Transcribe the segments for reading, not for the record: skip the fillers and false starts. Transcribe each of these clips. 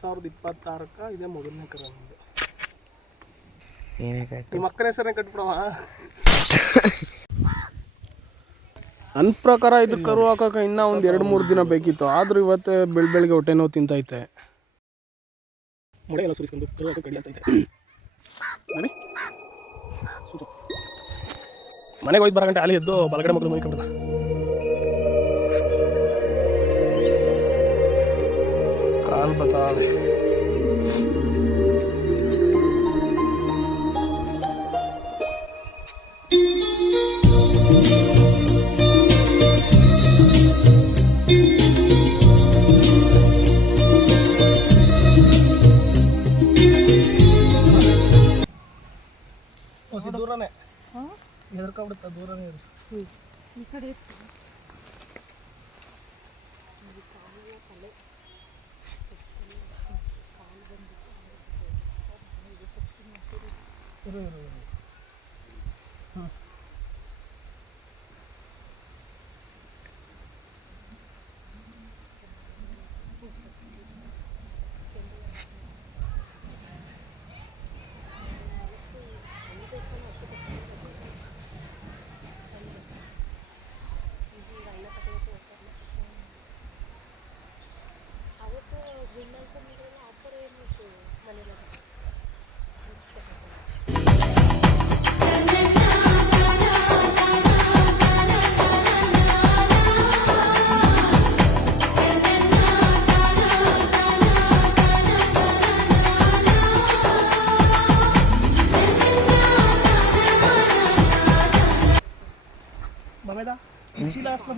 2026 ಇದೇ ಮೊದಲನೇ ಕರ ನಮ್ಮದು. ಏನೇ ಕಟ್ಟಿ ನಿಮ್ಮ ಅಕ್ಕನ ಹೆಸರೇ ಕಟ್ಬಿಡವ. ನನ್ನ ಪ್ರಕಾರ ಇದು ಕರು ಹಾಕೋಕೆ ಇನ್ನೂ ಒಂದು 2-3 ದಿನ ಬೇಕಿತ್ತು. ಆದರೂ ಇವತ್ತು ಬೆಳಗ್ಗೆ ಹೊಟ್ಟೆ ನೋವು ತಿಂತೈತೆ. ಮೊಳೆ ಎಲ್ಲ ಸುರಿಸ್ಕೊಂಡು ಕರು ಹಾಕೋ ಕಡಿ ಆಗ್ತೈತೆ. ಮನೆಗೆ ಹೋಯ್ತು ಬರಗಂಟೆ ಅಲ್ಲಿ ಎದ್ದು ಬಲಗಡೆ ಮಕ್ಕಳು ಮೈಕೊಂಡ್ಬಿಡ್ದ. ಕಾಲು ಬತ್ತಾವೆ. ದೂರನೇ ಹೆದರ್ಕೊಂಡ್ಬಿಡುತ್ತ. ದೂರನೇ ಈ ಕಡೆ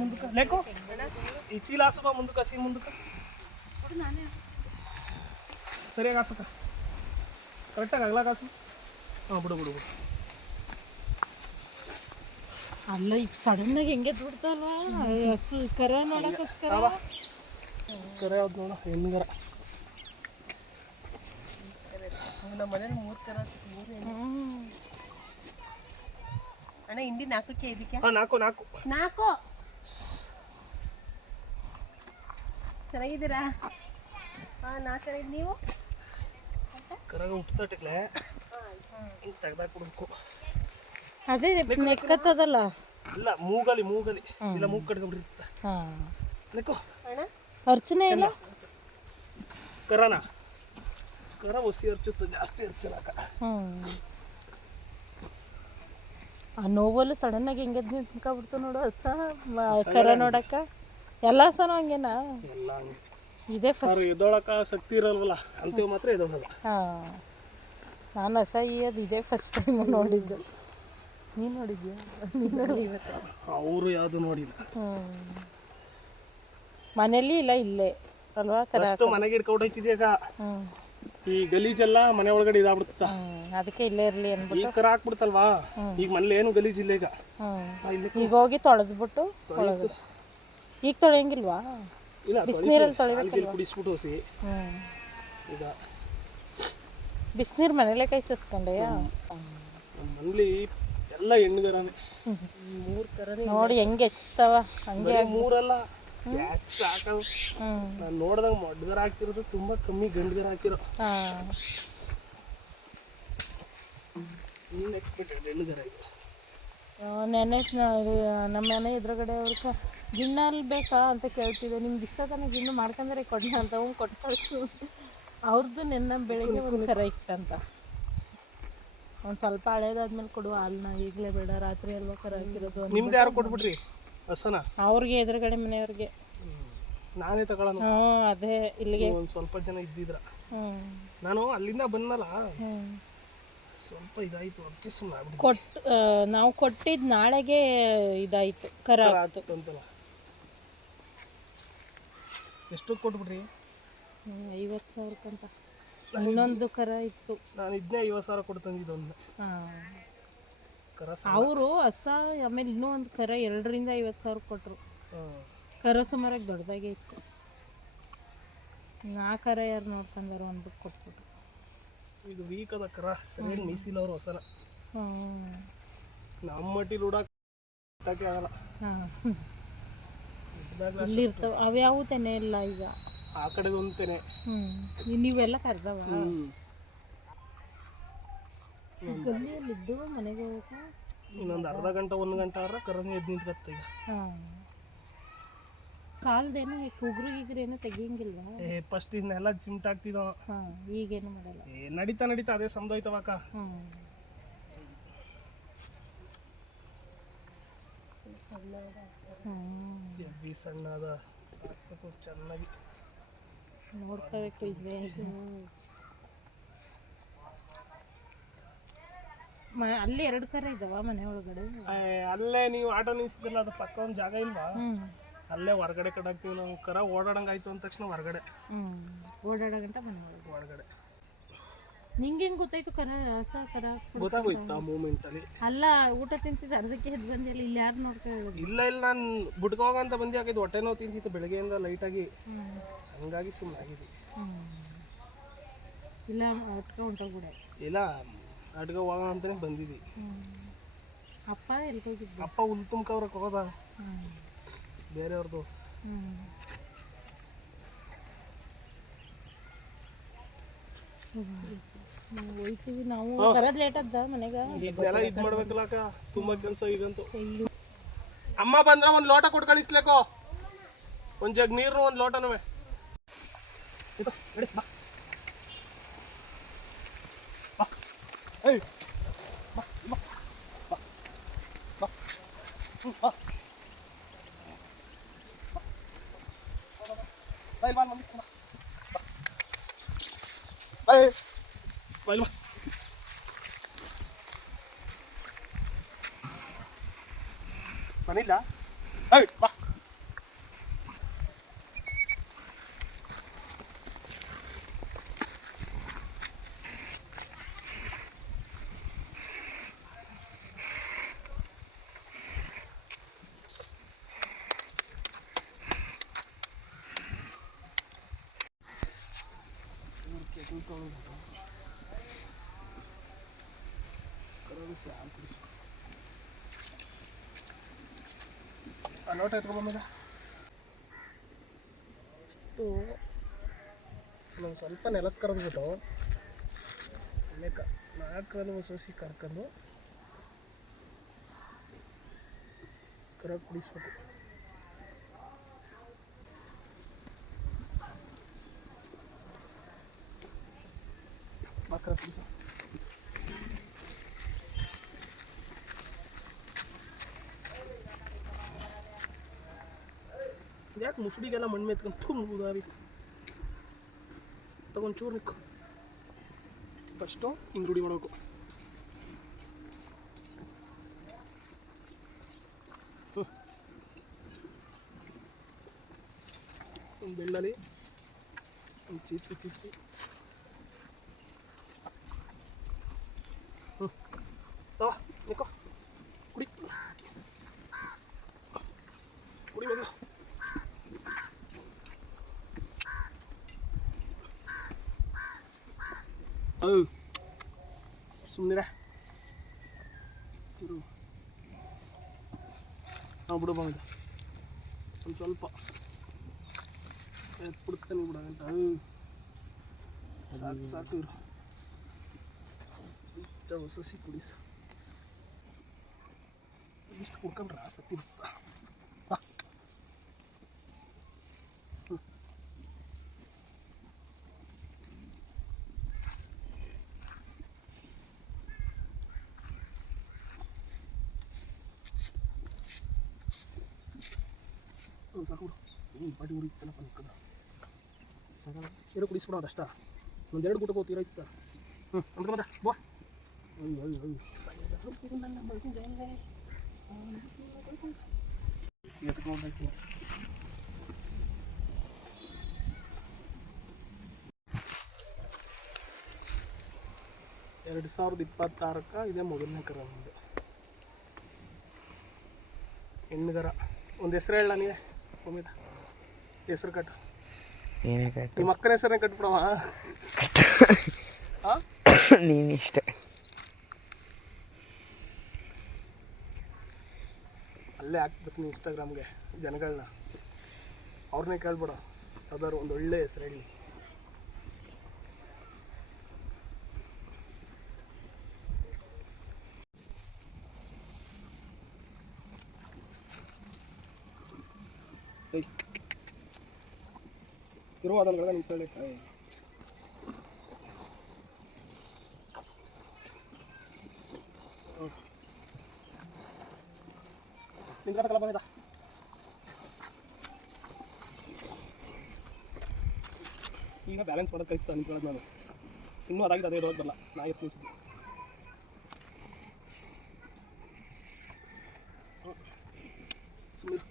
ముందుకు లేకో ఈ చీలాసబా ముందుకు అసి ముందుకు సరే కాసక కరెక్టాಗಿ అగలా కాసి ಬಿಡು ಬಿಡು ಬಿಡು. ಅಲ್ಲ ಈಗ ಸಡನ್ನಾಗಿ ಹೆಂಗೆ ದುಡ್ತಲ್ವಾ ಹಸು ಕರ ನೋಡೋಕ್ಕೋಸ್ಕರ. ಕರ ಯಾವ್ದು ನೋಡ ಹೆಣ್ಗರ. ನಮ್ಮ ಮನೇಲಿ 3 ಕರ 3 ಅಣ್ಣ ಹಿಂದಿ 4ಕ್ಕೆ ಇದಕ್ಕೆ 4 ಚೆನ್ನಾಗಿದ್ದೀರಾ? 4 ನೀವು ಕರಗ ಹುಟ್ಟುತ್ತಟ್ಲೆ ಹಿಂಗೆ ತೆಗ್ದಾಕ್ ಬಿಡ್ಬೇಕು. ಅದೇ ನೆಕ್ಕತ್ತದಲ್ಲ. ಇಲ್ಲ ಮೂಗಲಿ ಇಲ್ಲ ಮೂಗು ಕಟ್ಕೊಂಡ್ಬಿಟ್ಟಿರ್ತ. ನೆಕ್ಕೋ ಅಣ್ಣ ಅರ್ಚನೆ ಇಲ್ಲ ಕರನ ಕರ ಒಸಿ ಅರ್ಚುತ್ತೆ ಜಾಸ್ತಿ ಅರ್ಚಲಾಕ. ಆ ನೋವಲ್ಲಿ ಸಡನ್ನಾಗಿ ಹೆಂಗೆ ನಿಂತ್ಕೊಂಡ್ಬಿಡ್ತು ನೋಡು ಹಸ ಕರ ನೋಡಕ್ಕ. ಎಲ್ಲ ಹಸನೂ ಹಂಗೇನಾ? ಎಲ್ಲ ಹಂಗೆ. ಇದೇ ಫಸ್ಟ್ ಎದೊಳಕ ಶಕ್ತಿ ಇರಲ್ವಲ್ಲ ಅಂತೀವಿ ಮಾತ್ರ ಎದೊಳಲ್ಲ. ನಾನು ಹಸ ಅದು ಇದೇ ಫಸ್ಟ್ ಟೈಮ್ ನೋಡಿದ್ದು. ನೀನು ನೋಡಿದ್ಯಾ? ಅವರು ಯಾವುದು ನೋಡಿಲ್ಲ. ಮನೇಲಿ ಇಲ್ಲ ಇಲ್ಲೇ ಅಲ್ವಾ ಕರ ಮನೆಗೆ ಇಟ್ಕೊಂಡೋಯ್ತಿದ್ಯಾಗ ಈ ಗಲೀಜೆಲ್ಲ ಮನೆ ಒಳಗಡೆ ಇದಾಗ್ಬಿಡ್ತ. ಅದಕ್ಕೆ ಇಲ್ಲೇ ಇರಲಿ ಅನ್ಬಿಟ್ಟು ಈಗ ಕರ ಹಾಕ್ಬಿಡ್ತಲ್ವಾ. ಈಗ ಮನೇಲಿ ಏನು ಗಲೀಜಿಲ್ಲ. ಈಗ ಹೋಗಿ ತೊಳೆದ್ಬಿಟ್ಟು ಈಗ ತೊಳೆಯಂಗಿಲ್ವಾ? ಇಲ್ಲ ಬಿಸಿನೀರಲ್ಲಿ ತೊಳಿಬೇಕಲ್ವಾ? ಕುಡಿಸ್ಬಿಟ್ಟು ಹೊಸಿ ಈಗ ಬಿಸಿನೀರು ಮನೇಲೆ ಕೈ ಸಸ್ಕೊಂಡೆಯಾ? ನಮ್ಮ ಮನೇಲಿ ಎಲ್ಲ ಹೆಣ್ಗರನೇ. 3 ಕರನೇ ನೋಡಿ ಹೆಂಗೆ ಹೆಚ್ಚುತ್ತವ ಹಂಗೆ. 3 ಅಲ್ಲ ಜಾಸ್ತಿ ಹಾಕೋದು. ನಾನು ನೋಡಿದಾಗ ಮೊಡ್ಗರ ಹಾಕ್ತಿರೋದು ತುಂಬ ಕಮ್ಮಿ ಗಂಡ್ಗರ ಹಾಕಿರೋ. ಅನ್ಎಕ್ಸ್ಪೆಕ್ಟೆಡ್ ಹೆಣ್ಗರ ಇದು. ನೆನೆ ನಮ್ಮ ಮನೆ ಎದುರುಗಡೆ ಅವ್ರಿಗೆ ಗಿಣ್ಣಲ್ಲಿ ಬೇಕಾ ಅಂತ ಕೇಳ್ತಿದ್ದೆ. ನಿಮ್ಗೆ ಇಷ್ಟ ತಾನೇ ಗಿಣ್ಣು ಮಾಡ್ಕೊಂಡ್ರೆ ಕೊಡ್ನ ಅಂತ ಕೊಟ್ಟು ಕಳಿಸು. ಅವ್ರದ್ದು ನಿನ್ನೆ ಬೆಳಿಗ್ಗೆ ಒಂದು ಕರ ಇತ್ತಂತ. ಒಂದು ಸ್ವಲ್ಪ ಹಳೇದಾದ್ಮೇಲೆ ಕೊಡು ಹಾಲನ್ನ, ಈಗಲೇ ಬೇಡ ರಾತ್ರಿ ಅಲ್ವಾ ಕರ ಹಾಕಿರೋದು. ನಿಮ್ದು ಯಾರು ಕೊಟ್ಬಿಟ್ರಿ ಹಸನ? ಅವ್ರಿಗೆ ಎದುರುಗಡೆ ಮನೆಯವ್ರಿಗೆ. ನಾನೇ ತಗೊಳ್ಳೋಣ. ಅದೇ ಇಲ್ಲಿಗೆ ಒಂದು ಸ್ವಲ್ಪ ಜನ ಇದ್ದಿದ್ರ. ನಾನು ಅಲ್ಲಿಂದ ಬಂದಲ್ಲ ಸ್ವಲ್ಪ ಇದಾಯಿತು ಅದಕ್ಕೆ ಸುಮ್ಮನೆ ಕೊಟ್ಟು ನಾವು ಕೊಟ್ಟಿದ್ದು ನಾಳೆಗೆ ಇದಾಯಿತು ಕರ ಅಂತಲ್ಲ. ಎಷ್ಟು ಕೊಟ್ಬಿಟ್ರಿ? 50,000 ಅಂತ. ಇನ್ನೊಂದು ಕರ ಇತ್ತು. ನಾನು ಇದನ್ನೇ 50,000 ಕೊಟ್ಟು ತಂದಿದ್ದು ಒಂದು ಕರ. ಅವರು ಹಸ ಆಮೇಲೆ ಇನ್ನೂ ಒಂದು ಕರ 2ರಿಂದ 50,000 ಕೊಟ್ಟರು. ಕರ ಸುಮಾರಾಗಿ ದೊಡ್ಡದಾಗೆ ಇತ್ತು. ಆ ಕರ ಯಾರು ನೋಡ್ಕೊಂಡಾರೋ ಅಂದ್ಬಿಟ್ಟು ಕೊಟ್ಬಿಟ್ರು. ಇದು ವೀಕ್ ಅದ ಕರ ಸರಿಯಾಗಿ ಮೀಸಿಲ್ಲ ಅವರು ಹೊಸನ. ನಮ್ಮ ಮಟ್ಟಿ ರೂಢಕ್ಕೆ ಆಗಲ್ಲ. ಇಲ್ಲಿರ್ತಾವೆ ಅವ್ಯಾವು ತೆನೆ ಇಲ್ಲ ಈಗ. ಆ ಕಡೆದು ಅಂತಾನೆ. ನೀವೆಲ್ಲ ಕರೆದವ ಗಲ್ಲಿಯಲ್ಲಿದ್ದು ಮನೆಗೆ ಹೋಗಕ್ಕೆ ಇನ್ನೊಂದು ಅರ್ಧ ಗಂಟೆ 1 ಗಂಟೆ ಆದ್ರೆ ಕರಂಗಿ ಎದ್ದು ನಿಂತ್ಕತ್ತ ಈಗ. ಕಾಲ್ದೇನು ಕುಗ್ರು ಗೀಗ್ರೇನು ತೆಗಿಯಂಗಿಲ್ವಾ? ಫಸ್ಟ್ ಇದನ್ನೆಲ್ಲ ಚಿಮ್ಟಾಗ್ತಿದ್ದ. ಈಗೇನು ಮಾಡಲ್ಲ. ನಡೀತಾ ಅದೇ ಸಮದೋಯ್ತವಕ್ಕ. ಎಬ್ಬಿ ಸಣ್ಣ ಅದ ಸಾಕ್ಬೇಕು ಚೆನ್ನಾಗಿ ನೋಡ್ಕೋಬೇಕು. ಇದೆ ಅಲ್ಲಿ 2 ಕರ ಇದ್ದಾವ ಮನೆ ಒಳಗಡೆ. ಅಲ್ಲೇ ನೀವು ಆಟೋ ನಿಲ್ಸಿದ್ರಲ್ಲ ಅದು ಪಕ್ಕ ಒಂದು ಜಾಗ ಇಲ್ವಾ? ಅಲ್ಲೇ ಹೊರಗಡೆ ಕಡಾಕ್ತೀವಿ ನಾವು. ಕರ ಓಡಾಡಂಗಾಯ್ತು ಅಂದ ತಕ್ಷಣ ಹೊರಗಡೆ ಓಡಾಡಗಂಟ ಮನೆ ಒಳಗಡೆ. ನಿಂಗೇನು ಗೊತ್ತಾಯ್ತು ಕರ ಹೊಸ ಕರ? ಗೊತ್ತಾಗೋಯ್ತು ಆ ಮೂಮೆಂಟಲ್ಲಿ. ಅಲ್ಲ ಊಟ ತಿಂತಿದ್ದು ಅರ್ಧಕ್ಕೆ ಎದ್ದು ಬಂದಿಲ್ಲ. ಇಲ್ಲಿ ಯಾರು ನೋಡ್ಕೊಳ್ಳೋದು? ಇಲ್ಲ ನಾನು ಬಿಟ್ಕೋಗ ಅಂತ ಬಂದು ಹಾಕಿದ್ದು. ಹೊಟ್ಟೆ ನೋವು ತಿಂತಿತ್ತು ಬೆಳಗ್ಗೆಯಿಂದ ಲೈಟಾಗಿ, ಹಂಗಾಗಿ ಸುಮ್ಮನೆ ಆಗಿದ್ದು. ಇಲ್ಲ ಒಟ್ಟಿಗೆ ಹೊಂಟೋಗ್ಬಿಡ. ಇಲ್ಲ ಅಡ್ಗೆ ಹೋಗೋಣ ಅಂತಲೇ ಬಂದಿದ್ವಿ. ಅಪ್ಪ ಎಲ್ಲಿ ಹೋಗಿದ್ದು? ಅಪ್ಪ ಹುಲ್ ತುಂಬ್ಕವ್ರಕ್ಕೆ ಹೋದ ಬೇರೆಯವ್ರದ್ದು. ಹೋಯ್ತೀವಿ ನಾವು. ಬರೋದು ಲೇಟ್ ಅದ ಮನೆಗೆ. ಇದನ್ನೆಲ್ಲ ಇದು ಮಾಡ್ಬೇಕಲ್ಲ ಅಕ್ಕ, ತುಂಬ ಕೆಲಸ ಈಗಂತೂ. ಅಮ್ಮ ಬಂದ್ರೆ ಒಂದು ಲೋಟ ಕೊಟ್ಟು ಕಳಿಸ್ಲೇಕೋ, ಒಂದು ಜಗ್ ನೀರು, ಒಂದು ಲೋಟನೂ. ಬನ್ನಿಲ್ಲ ಬಾ. ಲೋಟ ಎತ್ಕೊಂಬಂದ ನಾನು ಸ್ವಲ್ಪ ನೆಲಕ್ಕೆ ಕರೆದ್ಬಿಟ್ಟು ಲೆಕ್ಕ 4 ಸೋಸಿ ಕರ್ಕೊಂಡು ಕರ ಕುಡಿಸ್ಬೇಕು. ಕರ ಕುಡಿಸ. ಯಾಕೆ ಮುಸುಡಿಗೆಲ್ಲ ಮಣ್ಣು ಮೆತ್ಕೊಂಡು ತುಂಬುದಾರಿ ತಗೊಂಡು ಚೂರು ನಿಕ್ಕು. ಫಸ್ಟು ಹಿಂಗೆ ರೂಢಿ ಮಾಡಬೇಕು. ಒಂದು ಬೆಳ್ಳಲ್ಲಿ ಒಂದು ಚಿಪ್ಸಿ ತವ ನಿಕ್ಕೋ ಕುಡಿ ಮೊದಲು. ಸುಮ್ಮನಿರ ನಾವು ಬಿಡು ಬಂದ ಒಂದು ಸ್ವಲ್ಪ ಪುಡ್ತಾನೆ ಬಿಡೋಂತ. ಸಾಕು ಸಾಕು ಇರು. ಹೊಸಸಿ ಕುಡಿಸ ಇಷ್ಟು ಕುಡ್ಕೊಂಡ್ರೆ ಆಸಕ್ತಿ ಬರ್ತದೆ. ಸಾಕು ಪಾಟಿ ಉರಿತನಪ್ಪ ನಿಕ್ಕದ ಸಾಕಲ್ಲ. ಎರಡು ಕುಡಿಸ್ಬಿಡೋದು ಅಷ್ಟ. ಒಂದೆರಡು ಗುಟ ಹೋಗ್ತೀರಾಯ್ತ. ಅಂದ್ರೆ ಮದ ಬಾ. ಎತ್ಕೊಂಡಾಕಿ 2026 ಇದೇ ಮೊದಲನೇ ಕರ ನಮ್ಮದು ಹೆಣ್ಣುಗರ. ಒಂದು ಹೆಸರು ಹೇಳ ನೀವೇ ಒಮ್ಮಿದ ಹೆಸರು ಕಟ್ಟು. ನಿಮ್ಮ ಅಕ್ಕನ ಹೆಸರನ್ನೇ ಕಟ್ಬಿಡವ. ನೀನು ಇಷ್ಟ ಅಲ್ಲೇ ಹಾಕ್ಬೇಕು ನೀವು ಇನ್ಸ್ಟಾಗ್ರಾಮ್ಗೆ ಜನಗಳನ್ನ. ಅವ್ರನ್ನೇ ಕೇಳ್ಬಿಡ. ಯಾವ್ದಾದ್ರು ಒಂದು ಒಳ್ಳೆ ಹೆಸರು ಹೇಳಿ. ಇರುವ ಅದನ್ನೆಲ್ಲ ನಿಂತೇಳಿ ನಿಂತ್ಕಲ್ಲ ಬಂದಿದ್ದ. ಈಗ ಬ್ಯಾಲೆನ್ಸ್ ಮಾಡೋಕ್ಕಾಯ್ತು ನಿಂತ್ಕೊಳ್ಳೋದು ನಾನು. ಇನ್ನೂ ಅದಾಗಿದೆ ಅದೇ ಇರೋದು ಬರಲ್ಲ. ನಾ ಎತ್ತು ನಿಲ್ಸಿದ್ದೆ. ಸುಮ್ಮನೆ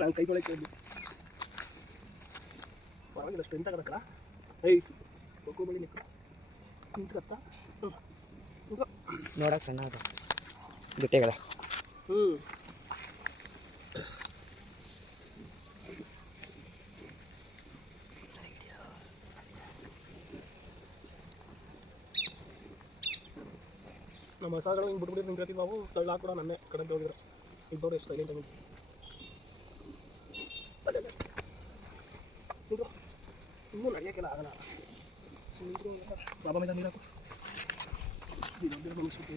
ನಾನು ಕೈ ತೊಳಕ್ಕೆ ಇದ್ದೆ. ಪರವಾಗಿಲ್ಲ ಅಷ್ಟು ಎಂತ ಕದಕ್ಕಲ್ಲ. ಏಯ್ ಕೊಕ್ಕೋ ಬಳಿ ನಿಂತ್ಕತ್ತ ನೋಡಕ್ಕೆ ಸಣ್ಣ ಅದು ಗಟ್ಟಿಯಾಗದ. ನಮ್ಮ ಹೊಸಗಳು ಹಿಂಗೆ ಬಿಟ್ಬಿಟ್ಟು ನಿಂತಿರ್ತೀವಿ. ನಾವು ತಳ್ಳ ಕೂಡ ನನ್ನೇ ಕಡೆ ಹೋಗಿದ್ರು. ಇದ್ದವ್ರು ಎಷ್ಟು ಸೈಲೆಂಟ್ ಆಗಿ ಇನ್ನೂ ನಡೆಯೋಕ್ಕೆಲ್ಲ ಆಗಲ್ಲ. ಸುಮ್ಮನೆ ಬಾಬಾ ಮೇಲೆ ನೀರಾಕು ಮನಸ್ಬಿಟ್ಟು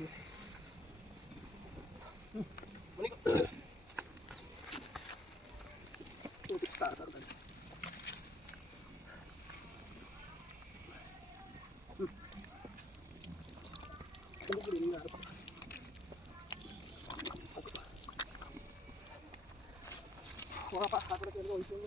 ಹೋಗಪ್ಪ ಆ ಕಡೆ ಹೋಯ್ತು.